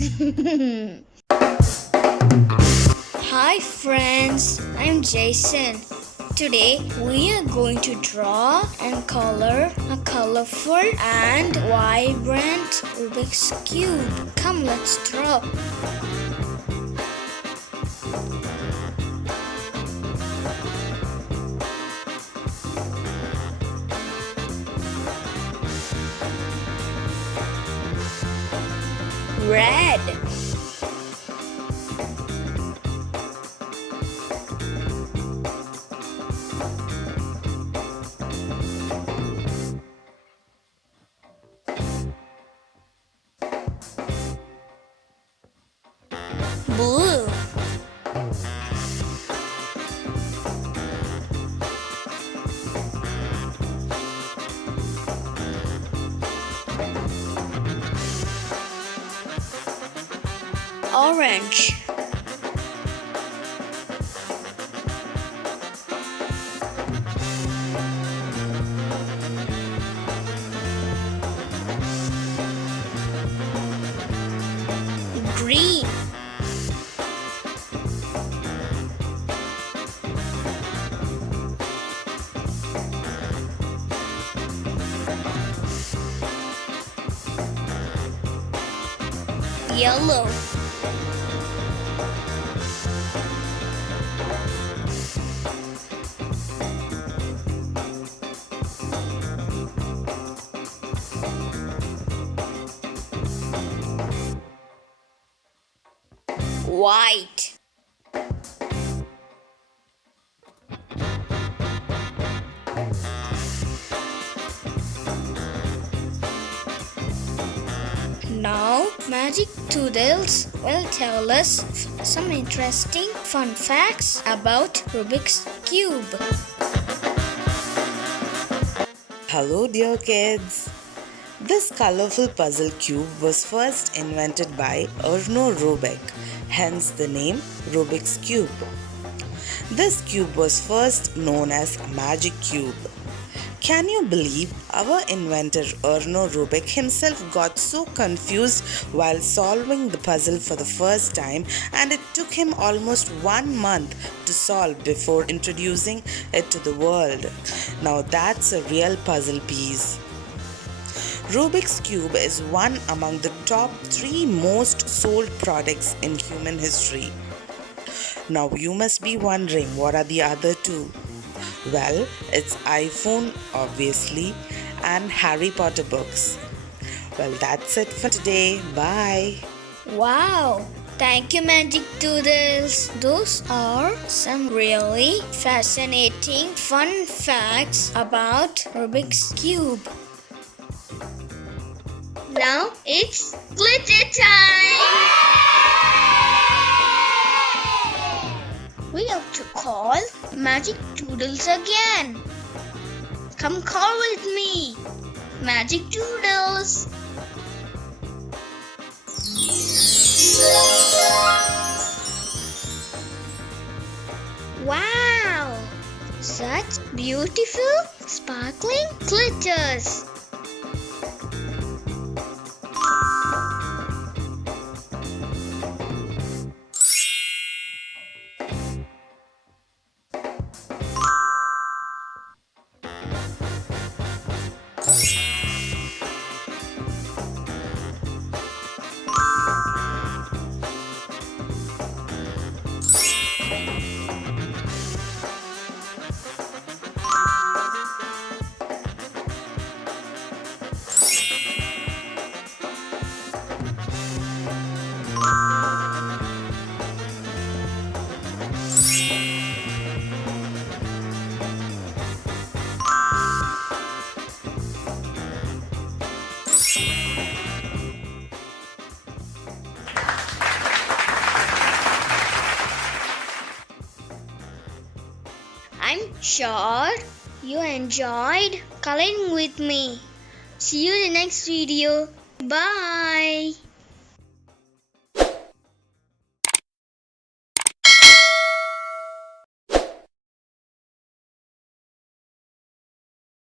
Hi friends, I'm Jason. Today we are going to draw and color a colorful and vibrant Rubik's Cube. Come, let's draw. Red. Blue. Orange. Green. Yellow. White. Now, Magic Toodles will tell us some interesting fun facts about Rubik's Cube. Hello dear kids! This colorful puzzle cube was first invented by Erno Rubik, hence the name Rubik's Cube. This cube was first known as Magic Cube. Can you believe our inventor Erno Rubik himself got so confused while solving the puzzle for the first time, and it took him almost 1 month to solve before introducing it to the world. Now that's a real puzzle piece. Rubik's Cube is one among the top 3 most sold products in human history. Now you must be wondering, what are the other 2? Well, it's iPhone obviously and Harry Potter books. Well, that's it for today. Bye. Wow! Thank you, Magic Doodles. Those are some really fascinating fun facts about Rubik's Cube. Now it's glitter time! We have to call Magic Doodles again. Come call with me, Magic Doodles. Wow! Such beautiful sparkling glitters. I'm sure you enjoyed coloring with me. See you in the next video. Bye.